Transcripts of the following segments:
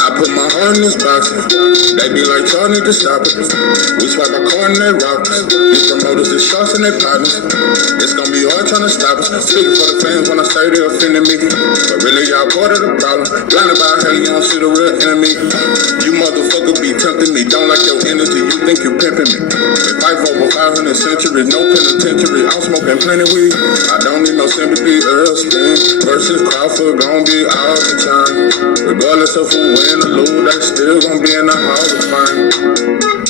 I put my heart in this box. They be like, y'all need to stop it. We swipe our car and they rock us. These promoters is shots and they partners. It's gonna be hard trying to stop us. Speaking for the fans when I say they offended me. But really, y'all part of the problem. Blinded by how you don't see the real enemy. You motherfucker be tempting me. Don't like your energy. You think you pimping me. If I for over 500 centuries, no penitentiary. I'm smoking plenty weed. I don't need no sympathy. Errol, Spence versus Crawford gon' be all the time. Regardless of who win or lose, they still gon' be in the Hall of Fame.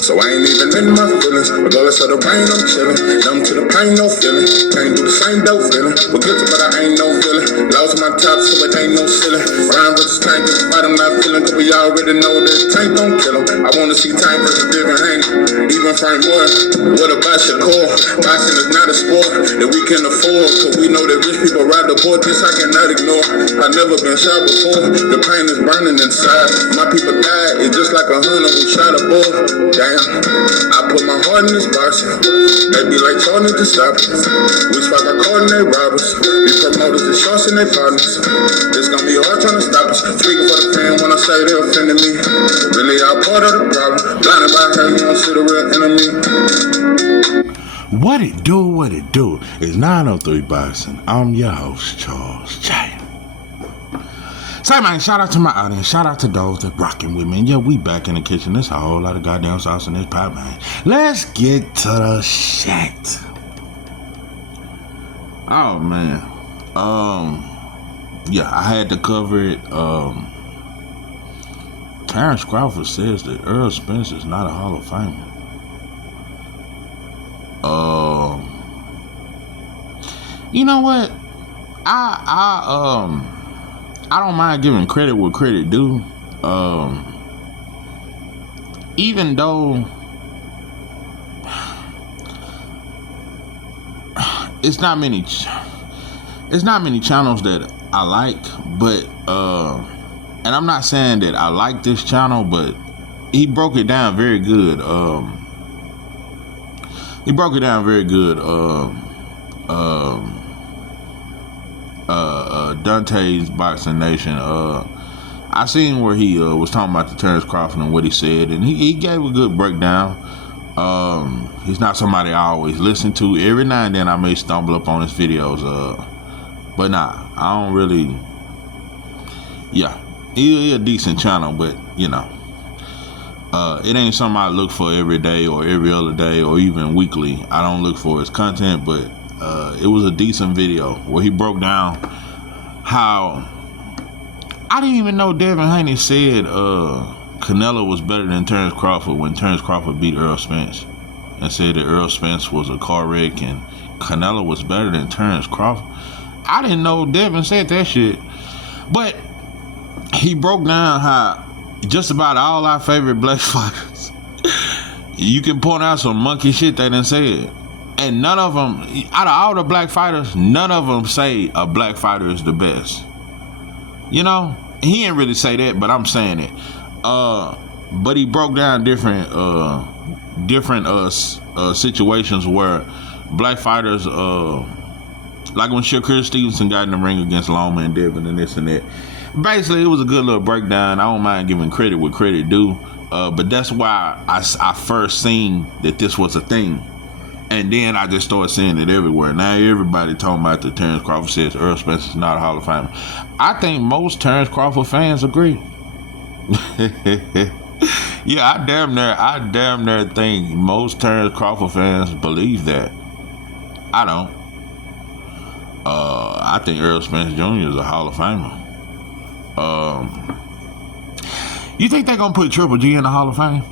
So I ain't even in my feelings. Regardless of the rain, I'm chillin'. Numb to the pain, no feeling. Can't do the same dope feeling. But guilty, but I ain't no villain. Lost my top, so it ain't no ceiling. Ryan versus Tank, despite I'm not feeling. Cause we already know that Tank don't kill him. I wanna see Tank versus Devin Haney. Even Frank Boy. What about Shakur? Boxing is not a sport that we can afford. Cause we know that rich people ride the board. This I cannot ignore. I've never been shot before. The pain is burning inside. My people died. It's just like a hunter who shot a bull. Damn. I put my heart in this box. They be like, y'all need to stop it. We swipe our car and they rob us. These promoters is shots and they partners. It's gonna be hard trying to stop us. Speaking for the fan when I say they offended me. But really, y'all part of the problem. Blinded by how you don't see the real enemy. What it do? It's 903 Boxing. I'm your host, Charles J. Say, man, shout out to my audience. Shout out to those that rocking with me. And yeah, we back in the kitchen. There's a whole lot of goddamn sauce in this pot, man. Let's get to the shit. Oh, man. Yeah, I had to cover it. Terrance Crawford says that Errol Spence is not a Hall of Famer. You know what? I don't mind giving credit where credit due. Even though it's not many channels that I like, but and I'm not saying that I like this channel, but he broke it down very good. Dante's Boxing Nation. I seen where he was talking about the Terrance Crawford and what he said, and he gave a good breakdown. He's not somebody I always listen to. Every now and then I may stumble up on his videos, but nah, I don't really. Yeah, he a decent channel, but you know, it ain't something I look for every day or every other day or even weekly. I don't look for his content, but it was a decent video where he broke down how I didn't even know Devin Haney said Canelo was better than Terrance Crawford when Terrance Crawford beat Errol Spence, and said that Errol Spence was a car wreck and Canelo was better than Terrance Crawford. I didn't know Devin said that shit, but he broke down how just about all our favorite black fighters, you can point out some monkey shit they done said. And none of them, out of all the black fighters, none of them say a black fighter is the best. You know, he didn't really say that, but I'm saying it. But he broke down different situations where black fighters, like when Shakur Stevenson got in the ring against Loma and Devin and this and that. Basically, it was a good little breakdown. I don't mind giving credit where credit due, but that's why I first seen that this was a thing. And then I just started seeing it everywhere. Now everybody talking about the Terrance Crawford says Errol Spence is not a Hall of Famer. I think most Terrance Crawford fans agree. Yeah, I damn near think most Terrance Crawford fans believe that. I don't. I think Errol Spence Jr. is a Hall of Famer. You think they're gonna put Triple G in the Hall of Fame?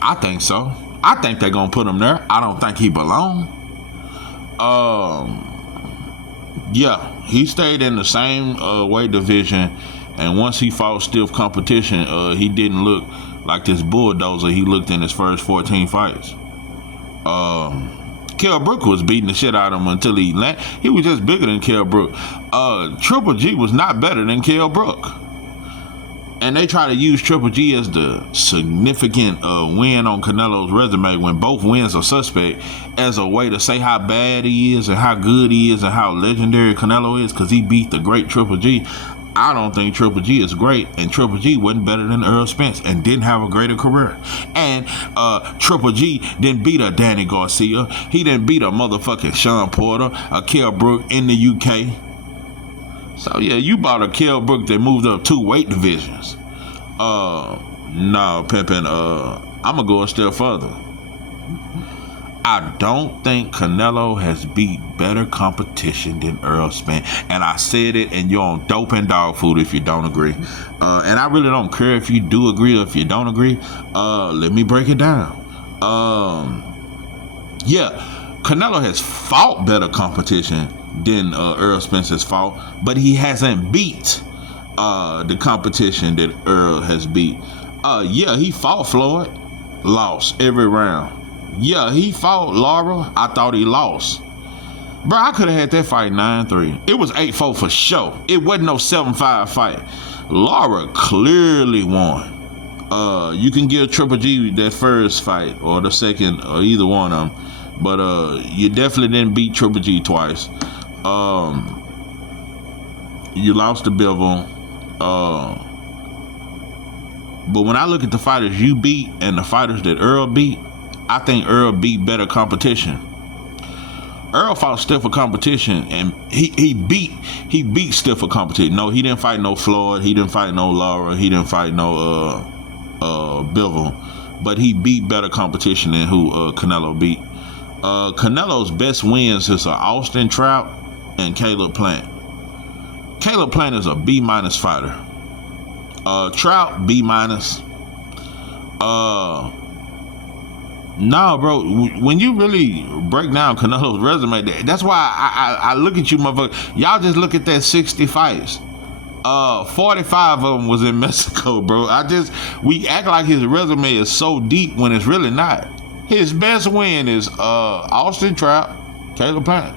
I think so. I think they're gonna put him there. I don't think he belong. Yeah, he stayed in the same weight division, and once he fought stiff competition, he didn't look like this bulldozer he looked in his first 14 fights. Kell Brook was beating the shit out of him until he landed. He was just bigger than Kell Brook. Triple G was not better than Kell Brook. And they try to use Triple G as the significant win on Canelo's resume when both wins are suspect, as a way to say how bad he is and how good he is and how legendary Canelo is because he beat the great Triple G. I don't think Triple G is great, and Triple G wasn't better than Errol Spence and didn't have a greater career. And Triple G didn't beat a Danny Garcia. He didn't beat a motherfucking Sean Porter, a Kell Brook in the UK. So yeah, you bought a Kell Brook that moved up 2 weight divisions. No, Pimpin', I'm gonna go a step further. I don't think Canelo has beat better competition than Errol Spence. And I said it, and you're on dope and dog food if you don't agree. And I really don't care if you do agree or if you don't agree. Let me break it down. Yeah, Canelo has fought better competition than Errol Spence has fought, but he hasn't beat the competition that Errol has beat. Yeah, he fought Floyd, lost every round. Yeah, he fought Lara. I thought he lost. Bro, I could have had that fight 9-3. It was 8-4 for sure. It wasn't no 7-5 fight. Lara clearly won. You can give Triple G that first fight or the second or either one of them. But you definitely didn't beat Triple G twice. You lost to Bivol. But when I look at the fighters you beat and the fighters that Errol beat, I think Errol beat better competition. Errol fought stiffer competition, and he beat stiffer competition. No, he didn't fight no Floyd. He didn't fight no Lara. He didn't fight no Bivol. But he beat better competition than who Canelo beat. Canelo's best wins is Austin Trout and Caleb Plant. Caleb Plant is a B- fighter. Trout B-. Nah, bro. When you really break down Canelo's resume, that's why I look at you, motherfucker. Y'all just look at that 60 fights. 45 of them was in Mexico, bro. We act like his resume is so deep when it's really not. His best win is Austin Trout, Caleb Plant.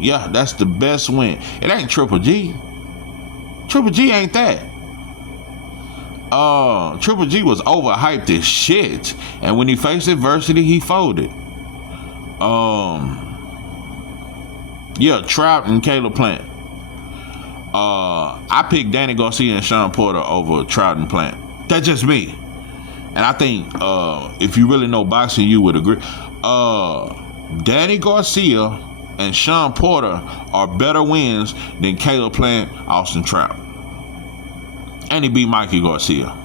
Yeah, that's the best win. It ain't Triple G. Triple G ain't that. Triple G was overhyped as shit, and when he faced adversity, he folded. Yeah, Trout and Caleb Plant. I picked Danny Garcia and Sean Porter over Trout and Plant. That's just me. And I think if you really know boxing, you would agree. Danny Garcia and Sean Porter are better wins than Caleb Plant, Austin Trout. And he beat Mikey Garcia.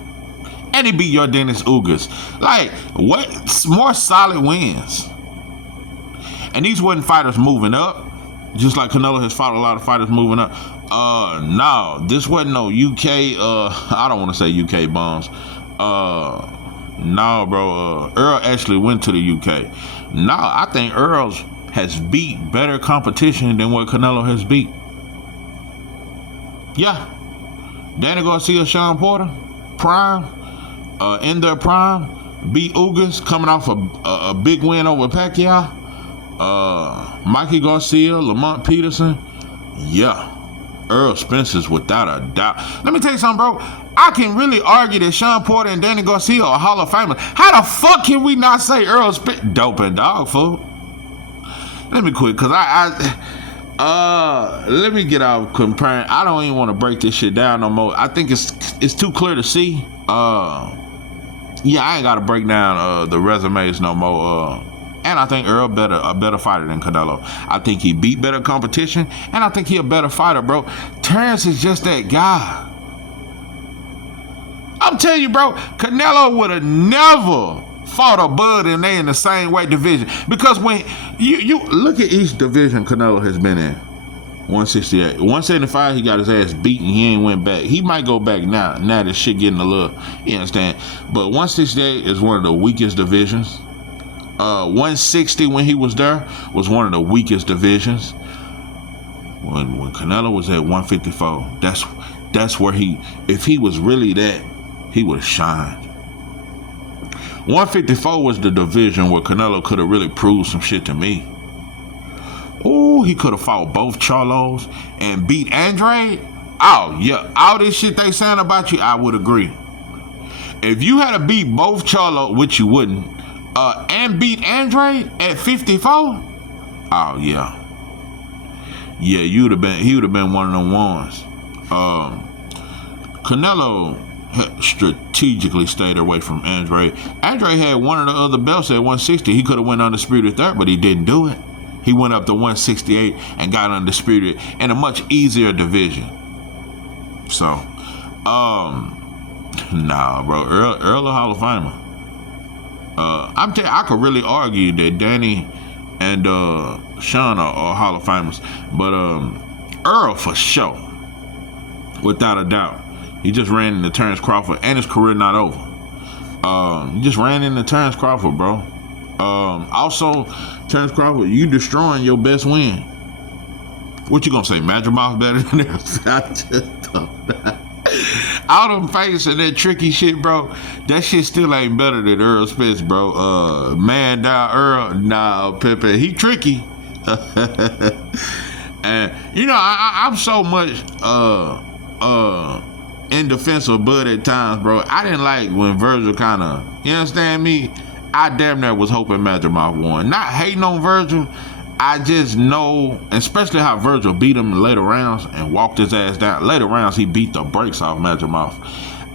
And he beat your Dennis Ugas. Like, what more solid wins? And these wasn't fighters moving up. Just like Canelo has fought a lot of fighters moving up. No, this wasn't no UK, I don't want to say UK bombs. No, bro. Errol actually went to the UK. No, I think Errol has beat better competition than what Canelo has beat. Yeah. Danny Garcia, Sean Porter, prime, in their prime, beat Ugas, coming off a big win over Pacquiao. Mikey Garcia, Lamont Peterson. Yeah. Errol Spence is without a doubt. Let me tell you something, bro. I can really argue that Sean Porter and Danny Garcia are Hall of Famers. How the fuck can we not say Errol Spence? Dope and dog food. Let me quit, because let me get out comparing. I don't even want to break this shit down no more. I think it's too clear to see. Yeah, I ain't got to break down the resumes no more. And I think Errol a better fighter than Canelo. I think he beat better competition, and I think he a better fighter, bro. Terrance is just that guy. I'm telling you, bro, Canelo would have never fought a Bud and they in the same weight division. Because when you look at each division Canelo has been in, 168, 175, he got his ass beaten. He ain't went back. He might go back now. Now this shit getting a little, you understand? But 168 is one of the weakest divisions. 160 when he was there was one of the weakest divisions. When Canelo was at 154, that's where if he was really that, he would have shined. 154 was the division where Canelo could have really proved some shit to me. Oh, he could have fought both Charlos and beat Andre. Oh yeah, all this shit they saying about you, I would agree. If you had to beat both Charlo, which you wouldn't, and beat Andre at 54, oh yeah, yeah, he would have been one of them ones. Canelo strategically stayed away from Andre. Andre had one of the other belts at 160. He could have went undisputed there, but he didn't do it. He went up to 168 and got undisputed in a much easier division. So, nah, bro. Errol a Hall of Famer. I could really argue that Danny and Sean are Hall of Famers, but Errol for sure, without a doubt. He just ran into Terrance Crawford, and his career not over. He just ran into Terrance Crawford, bro. Also, Terrance Crawford, you destroying your best win. What you gonna say? Madrimov better than this? I just don't know. All them face and that tricky shit, bro. That shit still ain't better than Errol Spence, bro. Man down Errol, nah, Pepe, he tricky. And you know, I'm so much in defense of Bud at times, bro. I didn't like when Virgil kind of, you understand me? I damn near was hoping Madrimov won. Not hating on Virgil. I just know, especially how Virgil beat him in later rounds and walked his ass down. Later rounds, he beat the brakes off Madrimov.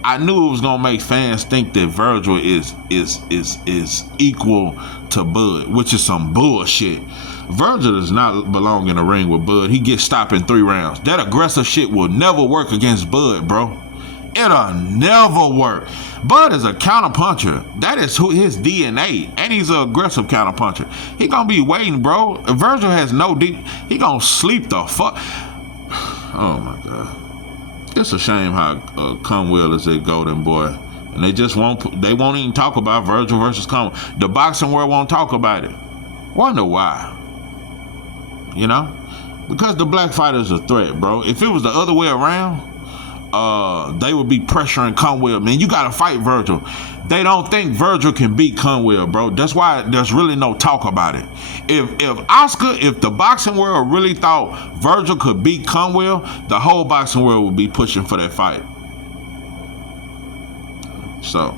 I knew it was gonna make fans think that Virgil is equal to Bud, which is some bullshit. Virgil does not belong in the ring with Bud. He gets stopped in 3 rounds. That aggressive shit will never work against Bud, bro. It'll never work. Bud is a counterpuncher. That is his DNA, and he's an aggressive counterpuncher. He gonna be waiting, bro. Virgil has no deep. He gonna sleep the fuck. Oh my god. It's a shame how Conwell is a golden boy, and they just won't. They won't even talk about Virgil versus Conwell. The boxing world won't talk about it. Wonder why? You know, because the black fighter's a threat, bro. If it was the other way around, they would be pressuring Conwell. Man, you gotta fight Virgil. They don't think Virgil can beat Conwell, bro. That's why there's really no talk about it. If the boxing world really thought Virgil could beat Conwell, the whole boxing world would be pushing for that fight. So,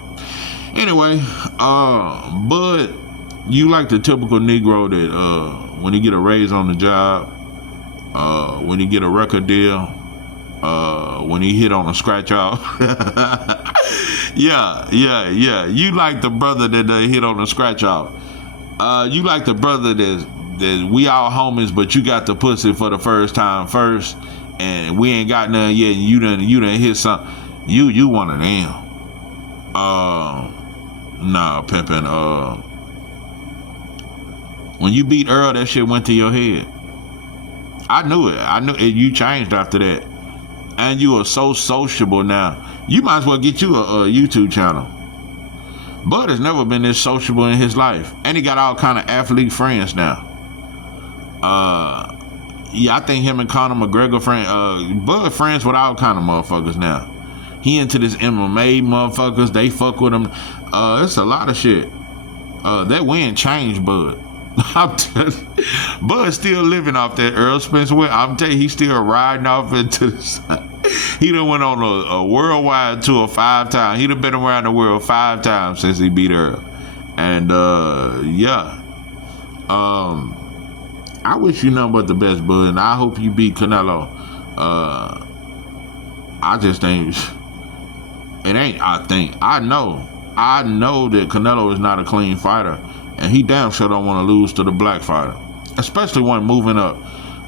anyway, Bud, you like the typical Negro that when you get a raise on the job, when you get a record deal, when he hit on a scratch off. yeah. You like the brother that hit on a scratch off. You like the brother that we all homies, but you got the pussy for the first time first, and we ain't got none yet, and you done hit something. You one of them. Nah, pimpin'. When you beat Earl, that shit went to your head. I knew it. You changed after that. And you are so sociable now. You might as well get you a YouTube channel. Bud has never been this sociable in his life. And he got all kind of athlete friends now. Yeah, I think him and Conor McGregor Bud friends with all kind of motherfuckers now. He into this MMA motherfuckers. They fuck with him. It's a lot of shit. That win changed Bud. I'm telling you, Bud's still living off that Earl Spence win. I'm telling you, he's still riding off into the sun. He done went on a worldwide tour 5 times. He done been around the world 5 times since he beat Earl. And yeah. I wish you nothing but the best, Bud, and I hope you beat Canelo. I just think it ain't. I know that Canelo is not a clean fighter. And he damn sure don't want to lose to the black fighter, especially one moving up.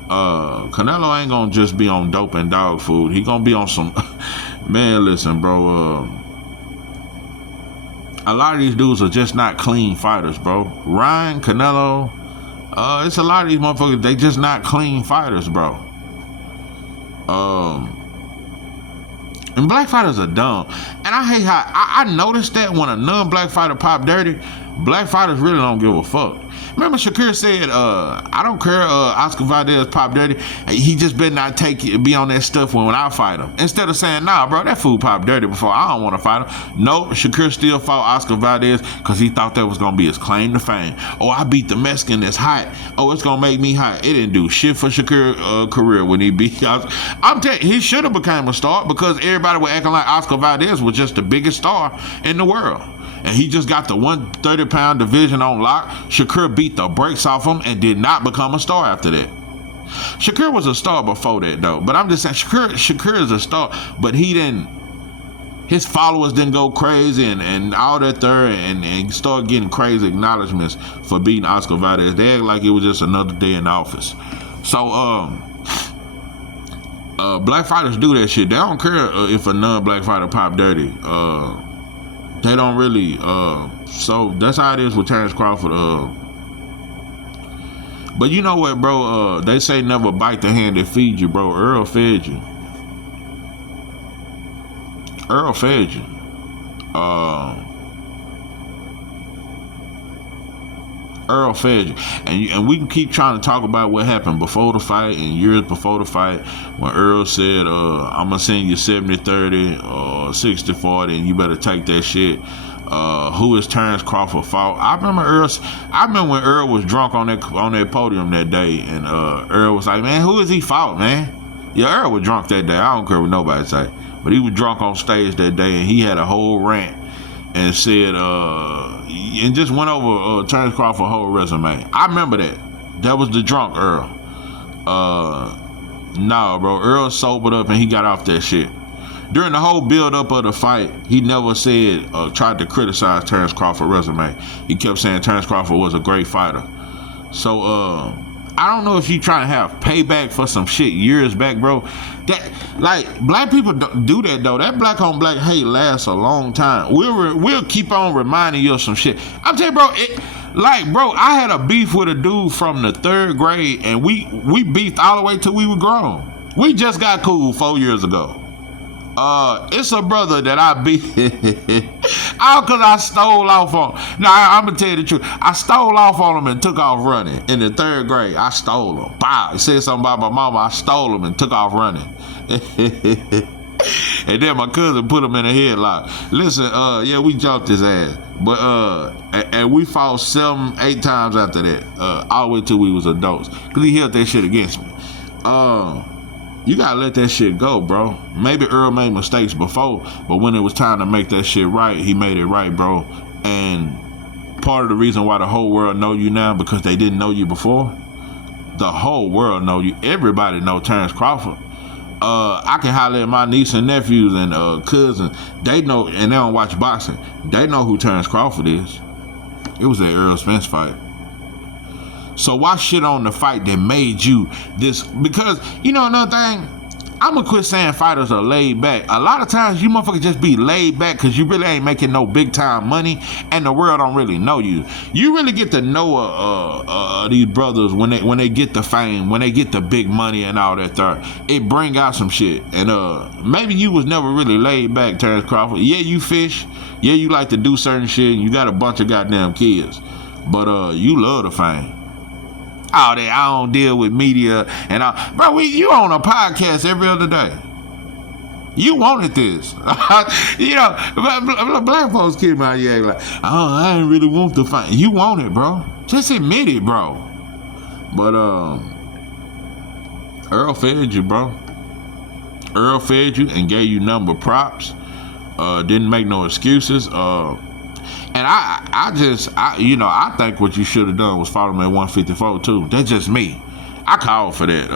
Canelo ain't gonna just be on dope and dog food. He gonna be on some. Man, listen, bro. A lot of these dudes are just not clean fighters, bro. Ryan, Canelo, it's a lot of these motherfuckers. They just not clean fighters, bro. And black fighters are dumb. And I hate how I noticed that when a non-black fighter pop dirty, Black fighters really don't give a fuck. Remember Shakur said, I don't care, Oscar Valdez pop dirty. He just better not be on that stuff when I fight him. Instead of saying, nah, bro, that fool pop dirty before, I don't want to fight him. No, Shakur still fought Oscar Valdez because he thought that was going to be his claim to fame. Oh, I beat the Mexican that's hot. Oh, it's going to make me hot. It didn't do shit for Shakur's career when he beat Oscar. I'm telling you, he should have become a star because everybody was acting like Oscar Valdez was just the biggest star in the world. And he just got the 130-pound division on lock. Shakur beat the brakes off him and did not become a star after that. Shakur was a star before that, though. But I'm just saying, Shakur is a star, but his followers didn't go crazy and all that there and start getting crazy acknowledgments for beating Oscar Valdez. They act like it was just another day in office. So, black fighters do that shit. They don't care if a non-black fighter pop dirty. They don't really. So that's how it is with Terrance Crawford. But you know what, bro? They say never bite the hand that feeds you, bro. Errol fed you. Errol fed you. Errol fed you. And we can keep trying to talk about what happened before the fight and years before the fight when Errol said, I'm going to send you 70-30 or 60-40 and you better take that shit. Who is Terrance Crawford fault? I remember when Errol was drunk on that podium that day and Errol was like, man, who is he fault, man? Yeah, Errol was drunk that day. I don't care what nobody say. But he was drunk on stage that day and he had a whole rant and said, and just went over Terrance Crawford's whole resume. I remember that. That was the drunk Errol. Nah, bro. Errol sobered up and he got off that shit. During the whole build-up of the fight, he never said, tried to criticize Terrance Crawford's resume. He kept saying Terrance Crawford was a great fighter. So, I don't know if you trying to have payback for some shit years back, bro. That, like, black people do that, though. That black on black hate lasts a long time. We'll keep on reminding you of some shit. I'm telling you, bro, I had a beef with a dude from the 3rd grade, and we beefed all the way till we were grown. We just got cool 4 years ago. It's a brother that I beat all because I stole off on. Now, I'm gonna tell you the truth. I stole off on him and took off running in the 3rd grade. I stole him. Wow. He said something about my mama. I stole him and took off running. And then my cousin put him in a headlock. Listen, yeah, we jumped his ass. But and we fought 7-8 times after that. All the way till we was adults. Cause he held that shit against me. You gotta let that shit go, bro. Maybe Earl made mistakes before, but when it was time to make that shit right, he made it right, bro. And part of the reason why the whole world know you now, because they didn't know you before. The whole world know you. Everybody know Terrance Crawford. I can holler at my niece and nephews and cousins. They know, and they don't watch boxing. They know who Terrance Crawford is. It was that Errol Spence fight. So why shit on the fight that made you this? Because, you know another thing? I'm going to quit saying fighters are laid back. A lot of times you motherfuckers just be laid back because you really ain't making no big time money and the world don't really know you. You really get to know these brothers when they get the fame, when they get the big money and all that there. It bring out some shit. And maybe you was never really laid back, Terrance Crawford. Yeah, you fish. Yeah, you like to do certain shit and you got a bunch of goddamn kids. But you love the fame. All that I don't deal with media and all. Bro, you on a podcast every other day. You wanted this. You know, black folks keep my like, oh, I ain't really want to fight. You want it, bro. Just admit it, bro. But Errol fed you, bro. Errol fed you and gave you number props. Didn't make no excuses. And I think what you should have done was follow him at 154 too. That's just me. I called for that.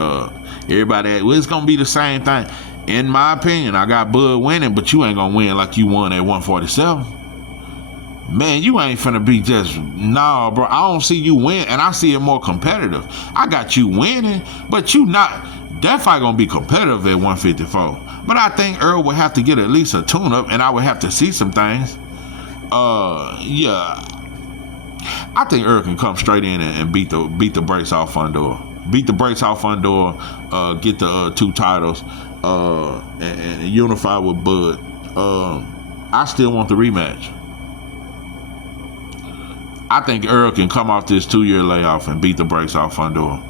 Everybody, well, it's gonna be the same thing. In my opinion, I got Bud winning, but you ain't gonna win like you won at 147. Man, you ain't finna be just, nah, bro. I don't see you win, and I see it more competitive. I got you winning, but you not. That fight gonna be competitive at 154. But I think Earl would have to get at least a tune-up, and I would have to see some things. Yeah, I think Errol can come straight in and beat the brakes off Fundor. Beat the brakes off Fundor, get the 2 titles, and unify with Bud. I still want the rematch. I think Errol can come off this 2-year layoff and beat the brakes off under him.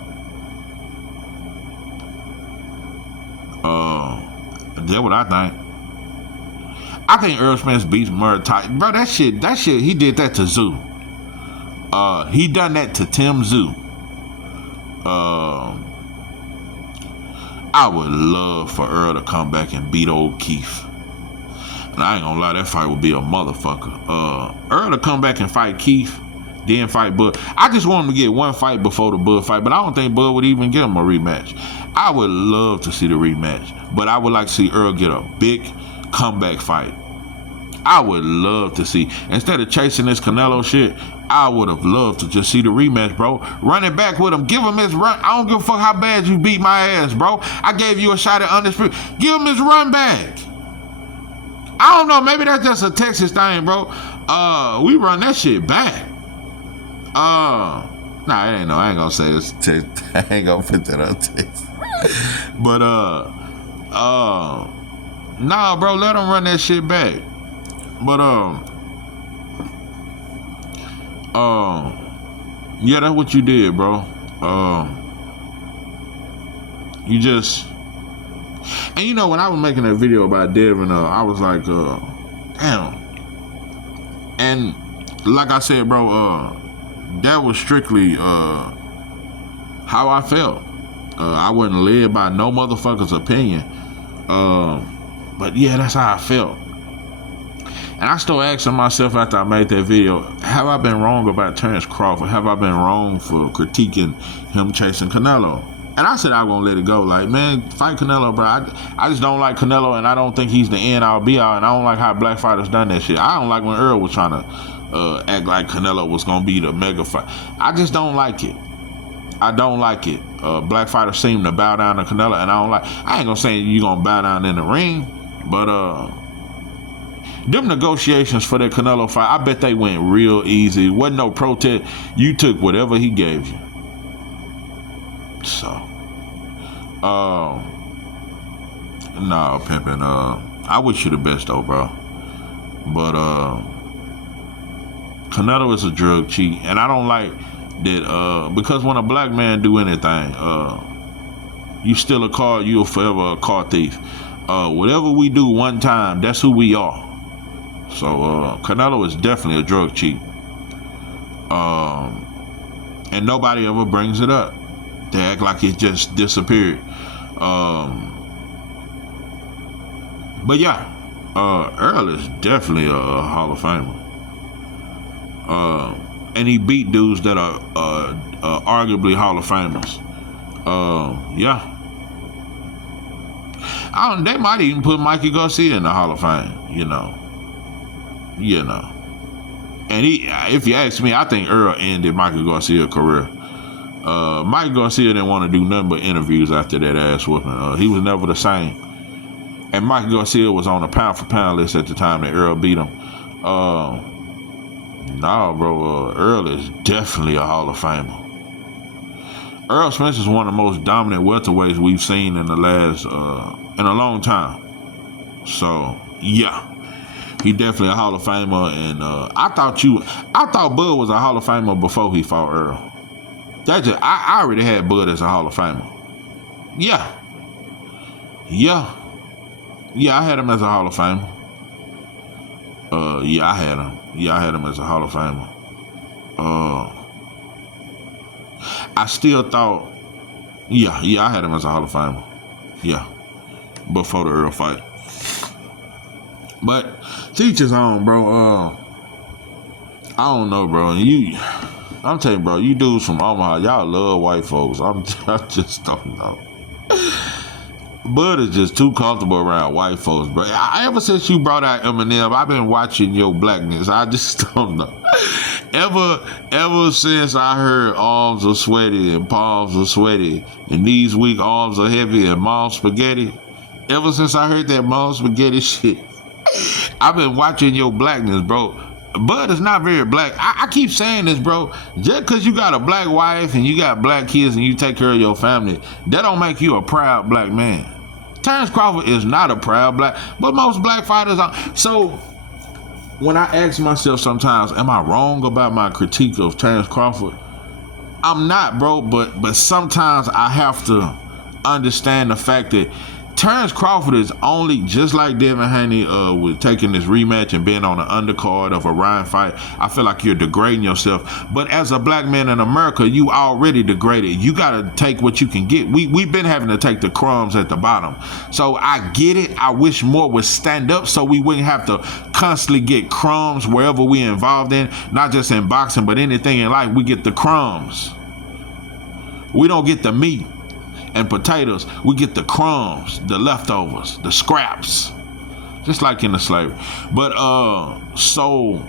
That's what I think. I think Errol Spence beats Murray tight. Bro, that shit, he did that to Zoo. He done that to Tim Zoo. I would love for Errol to come back and beat old Keith. And I ain't gonna lie, that fight would be a motherfucker. Errol to come back and fight Keith, then fight Bud. I just want him to get one fight before the Bud fight, but I don't think Bud would even give him a rematch. I would love to see the rematch, but I would like to see Errol get a big comeback fight. I would love to see, instead of chasing this Canelo shit, I would have loved to just see the rematch, bro. Run it back with him. Give him his run. I don't give a fuck how bad you beat my ass, bro. I gave you a shot at Undisputed. Give him his run back. I don't know. Maybe that's just a Texas thing, bro. We run that shit back. Nah, it ain't no. I ain't gonna say this. I ain't gonna put that on Texas. But nah, bro. Let him run that shit back. But yeah, that's what you did, bro. You just, and you know, when I was making that video about Devin, I was like, damn. And like I said, bro, that was strictly how I felt. I wasn't led by no motherfucker's opinion. But yeah, that's how I felt. And I still asking myself after I made that video, have I been wrong about Terrance Crawford? Have I been wrong for critiquing him chasing Canelo? And I said I was going to let it go. Like, man, fight Canelo, bro. I just don't like Canelo, and I don't think he's the end all be all, and I don't like how black fighters done that shit. I don't like when Errol was trying to act like Canelo was going to be the mega fight. I just don't like it. I don't like it. Black fighters seem to bow down to Canelo, and I ain't going to say you're going to bow down in the ring, but them negotiations for that Canelo fight, I bet they went real easy. Wasn't no protest. You took whatever he gave you. So, no, pimping. I wish you the best though, bro. But Canelo is a drug cheat, and I don't like that. Because when a black man do anything, you steal a car, you're forever a car thief. Whatever we do one time, that's who we are. So Canelo is definitely a drug cheat, and nobody ever brings it up. They act like it just disappeared. But yeah, Errol is definitely a Hall of Famer, and he beat dudes that are arguably Hall of Famers. Yeah, they might even put Mikey Garcia in the Hall of Fame. You know, and if you ask me, I think Errol ended Michael Garcia's career. Mike Garcia didn't want to do nothing but interviews after that ass whooping. He was never the same. And Mike Garcia was on a pound for pound list at the time that Errol beat him. Nah, bro, Errol is definitely a Hall of Famer. Errol Spence is one of the most dominant welterweights we've seen in the last in a long time. So yeah. He definitely a Hall of Famer, and I thought Bud was a Hall of Famer before he fought Errol. I already had Bud as a Hall of Famer. Yeah, I had him as a Hall of Famer. I had him as a Hall of Famer. I still thought, I had him as a Hall of Famer. Yeah, before the Errol fight. But teach his own, bro. I don't know, bro. I'm telling you, bro, you dudes from Omaha, y'all love white folks. I just don't know. Bud is just too comfortable around white folks, bro. Ever since you brought out Eminem, I've been watching your blackness. I just don't know. Ever since I heard arms are sweaty and palms are sweaty and knees weak, arms are heavy and mom spaghetti. Ever since I heard that mom spaghetti shit, I've been watching your blackness, bro. Bud is not very black. I keep saying this, bro. Just because you got a black wife and you got black kids and you take care of your family, that don't make you a proud black man. Terrance Crawford is not a proud black, but most black fighters are. So when I ask myself sometimes, am I wrong about my critique of Terrance Crawford? I'm not, bro, but sometimes I have to understand the fact that Terrance Crawford is only, just like Devin Haney was taking this rematch and being on the undercard of a Ryan fight. I feel like you're degrading yourself. But as a black man in America, you already degraded. You got to take what you can get. We've been having to take the crumbs at the bottom. So I get it. I wish more would stand up so we wouldn't have to constantly get crumbs wherever we involved in, not just in boxing, but anything in life. We get the crumbs. We don't get the meat and potatoes. We get the crumbs, the leftovers, the scraps, just like in the slavery. But so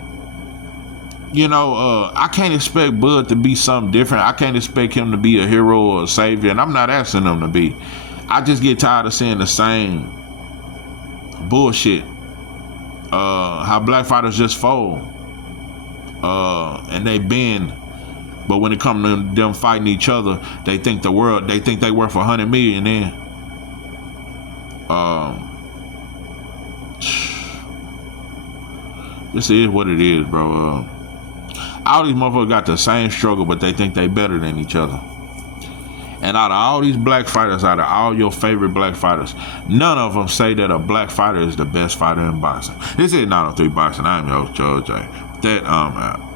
you know, I can't expect Bud to be something different. I can't expect him to be a hero or a savior, and I'm not asking him to be. I just get tired of seeing the same bullshit. How black fighters just fold, and they bend. But when it comes to them fighting each other, they think they worth 100 million then. This is what it is, bro. All these motherfuckers got the same struggle, but they think they better than each other. And out of all these black fighters, out of all your favorite black fighters, none of them say that a black fighter is the best fighter in boxing. This is 903 Boxing. I'm your host, Joe J. That I'm out.